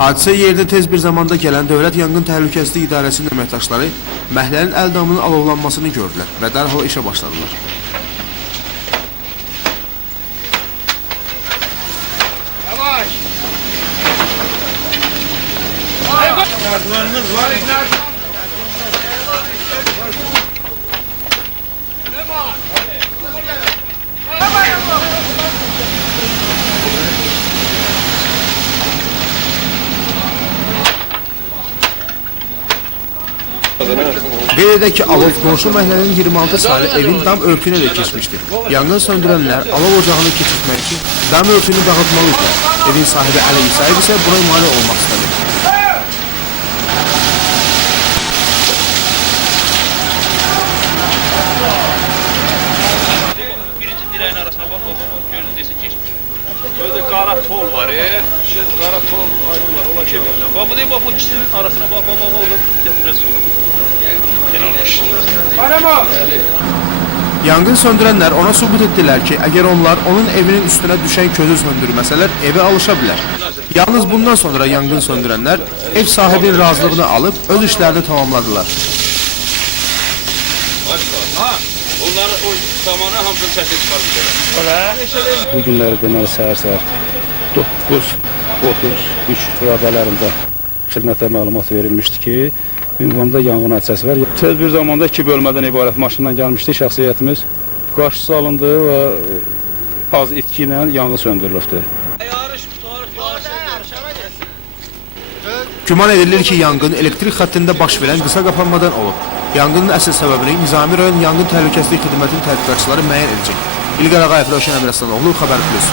Hadisə yerinə tez bir zamanda gələn Dövlət Yanğın Təhlükəsizlik İdarəsinin əməkdaşları məhəllənin əl-damının alovlanmasını gördülər və dərhal işə başladılar. Yardımlarımız var. Qeyd edək ki, alov qonşu məhəllənin 26 saylı evin dam örtüyünə də keçmişdir. Yanğın söndürənlər alov ocağını keçirtmək üçün dam örtüyünü dağıtmalıdırlar. Evin sahibi Əli İsayev isə buna mane olmaq istədi. Birinci direğin arasına bak, gözünü desin geçmiş. Böyle qara tol var, qara tol aydın var, ola şey var. Bak bu değil, bak bu ikisinin arasına bak, orada yapacağız. Yanğın söndürənlər ona sübut etdilər ki, əgər onlar onun evinin üstünə düşən közü söndürməsələr, evə alışa bilər. Yalnız bundan sonra yanğın söndürənlər ev sahibinin razılığını alıb öz işlərini tamamladılar. Onları o zamanı hamısını çəkib çıxarmışlar. Bu günləri deməli səhər 9:33 radələrində xidmətə məlumat verilmişdi ki, ünvanda yanğın hadisəsi var. Tez bir zamanda 2 bölmədən ibarət maşından gəlmişdi şəxsiyyətimiz. Qarşısı alındı və az itki ilə yanğın söndürülübdü. Güman edilir ki, yanğın elektrik xəttində baş verən qısa qapanmadan olub. Yanğının əsl səbəbini Nizami rayon Yanğın Təhlükəsizlik Xidmətinin tədqiqatçıları müəyyən edəcək. İlqar Ağayev, Rövşən Əmirəslanoğlu, Xəbər Plus.